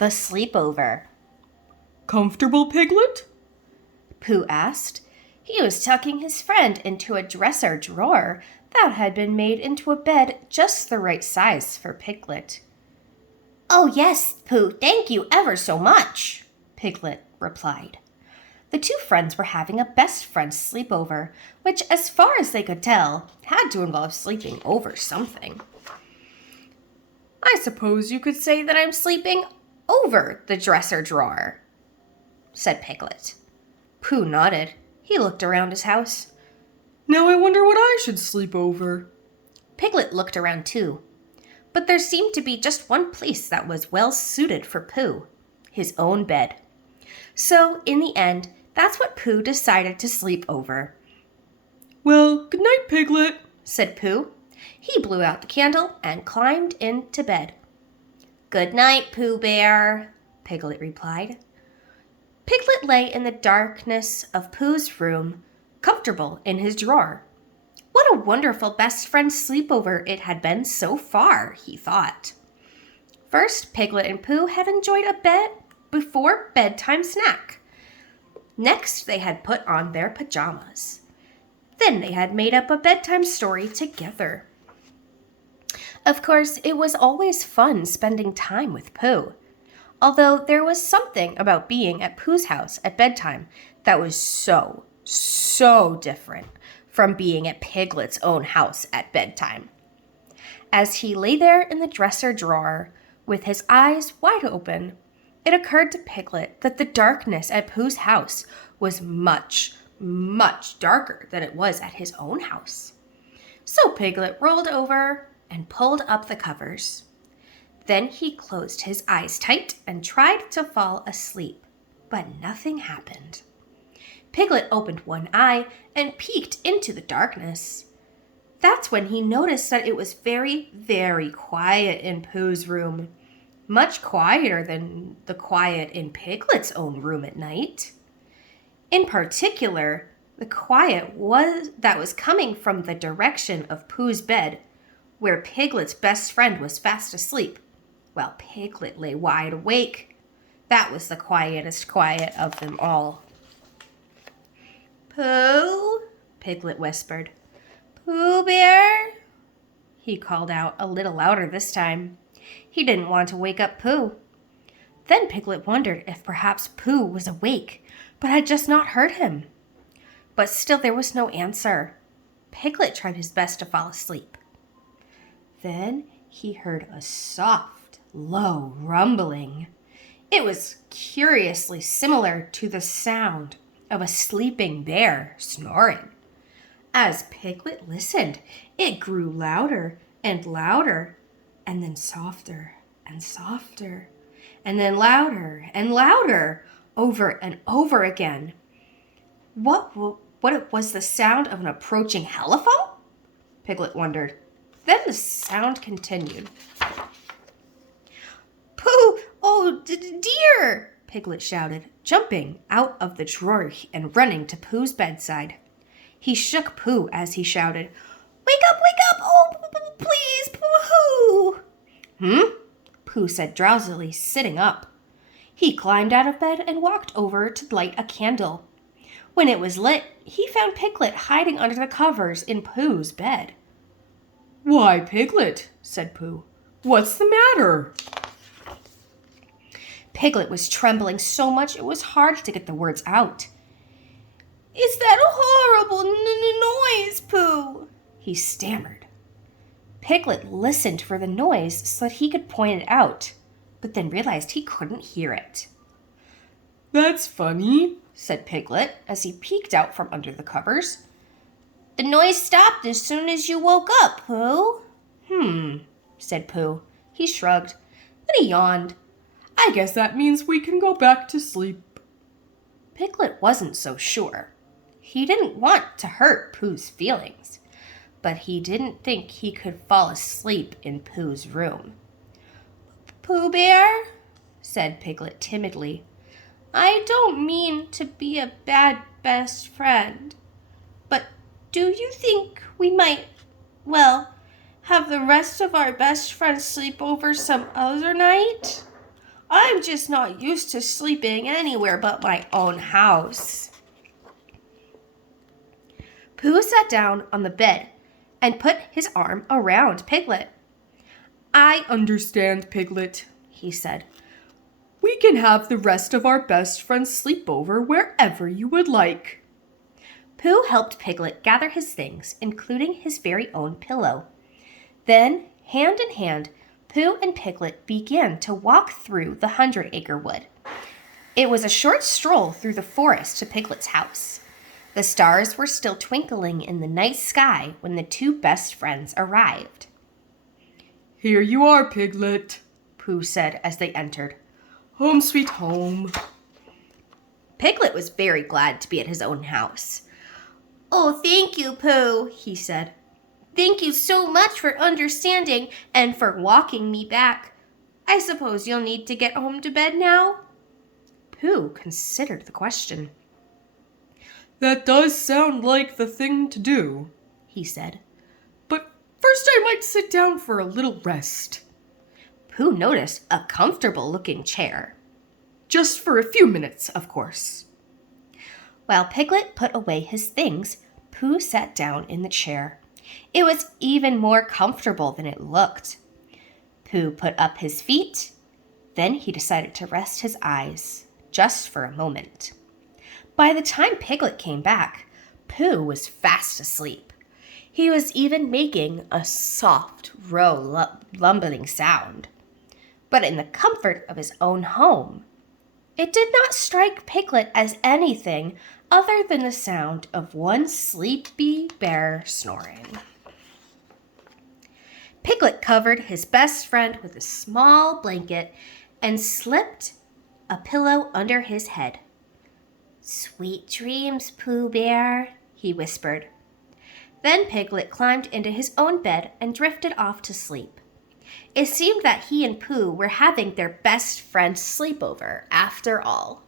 The sleepover. Comfortable, Piglet? Pooh asked. He was tucking his friend into a dresser drawer that had been made into a bed just the right size for Piglet. "Oh, yes, Pooh, thank you ever so much," Piglet replied. The two friends were having a best friend sleepover, which, as far as they could tell, had to involve sleeping over something. "I suppose you could say that I'm sleeping over the dresser drawer," said Piglet. Pooh nodded. He looked around his house. Now I wonder what I should sleep over. Piglet looked around too, but there seemed to be just one place that was well suited for Pooh, his own bed. So, in the end, that's what Pooh decided to sleep over. Well, good night, Piglet, said Pooh. He blew out the candle and climbed into bed. Good night, Pooh Bear, Piglet replied. Piglet lay in the darkness of Pooh's room, comfortable in his drawer. What a wonderful best friend sleepover it had been so far, he thought. First, Piglet and Pooh had enjoyed a before bedtime snack. Next, they had put on their pajamas. Then they had made up a bedtime story together. Of course, it was always fun spending time with Pooh, although there was something about being at Pooh's house at bedtime that was so different from being at Piglet's own house at bedtime. As he lay there in the dresser drawer with his eyes wide open, it occurred to Piglet that the darkness at Pooh's house was much darker than it was at his own house. So Piglet rolled over and pulled up the covers. Then he closed his eyes tight and tried to fall asleep, but nothing happened. Piglet opened one eye and peeked into the darkness. That's when he noticed that it was very, very quiet in Pooh's room, much quieter than the quiet in Piglet's own room at night. In particular, the quiet that was coming from the direction of Pooh's bed, where Piglet's best friend was fast asleep, while Piglet lay wide awake. That was the quietest quiet of them all. "Pooh," Piglet whispered. "Pooh Bear," he called out a little louder this time. He didn't want to wake up Pooh. Then Piglet wondered if perhaps Pooh was awake, but had just not heard him. But still there was no answer. Piglet tried his best to fall asleep. Then he heard a soft, low rumbling. It was curiously similar to the sound of a sleeping bear snoring. As Piglet listened, it grew louder and louder, and then softer and softer, and then louder and louder, over and over again. What was the sound of an approaching telephone? Piglet wondered. Then the sound continued. "Pooh! Oh, dear!" Piglet shouted, jumping out of the drawer and running to Pooh's bedside. He shook Pooh as he shouted, wake up! Oh, please, Pooh!" Pooh said drowsily, sitting up. He climbed out of bed and walked over to light a candle. When it was lit, he found Piglet hiding under the covers in Pooh's bed. "Why, Piglet," said Pooh, "what's the matter?" Piglet was trembling so much it was hard to get the words out. "It's that horrible noise, Pooh," he stammered. Piglet listened for the noise so that he could point it out, but then realized he couldn't hear it. "That's funny," said Piglet as he peeked out from under the covers. "The noise stopped as soon as you woke up, Pooh." Said Pooh. He shrugged. Then he yawned. "I guess that means we can go back to sleep." Piglet wasn't so sure. He didn't want to hurt Pooh's feelings, but he didn't think he could fall asleep in Pooh's room. "Pooh Bear," said Piglet timidly, "I don't mean to be a bad best friend, but do you think we might, have the rest of our best friends sleep over some other night? I I'm just not used to sleeping anywhere but my own house. Pooh sat down on the bed and put his arm around Piglet. I understand, Piglet, he said. We can have the rest of our best friend's sleepover wherever you would like. Pooh helped Piglet gather his things, including his very own pillow. Then, hand in hand, Pooh and Piglet began to walk through the 100-acre wood. It was a short stroll through the forest to Piglet's house. The stars were still twinkling in the night sky when the two best friends arrived. Here you are, Piglet, Pooh said as they entered. Home sweet home. Piglet was very glad to be at his own house. Oh, thank you, Pooh, he said. Thank you so much for understanding and for walking me back. I suppose you'll need to get home to bed now? Pooh considered the question. That does sound like the thing to do, he said. But first I might sit down for a little rest. Pooh noticed a comfortable-looking chair. Just for a few minutes, of course. While Piglet put away his things, Pooh sat down in the chair. It was even more comfortable than it looked. Pooh put up his feet. Then he decided to rest his eyes, just for a moment. By the time Piglet came back, Pooh was fast asleep. He was even making a soft, rumbling sound. But in the comfort of his own home, it did not strike Piglet as anything other than the sound of one sleepy bear snoring. Piglet covered his best friend with a small blanket and slipped a pillow under his head. Sweet dreams, Pooh Bear, he whispered. Then Piglet climbed into his own bed and drifted off to sleep. It seemed that he and Pooh were having their best friend sleepover after all.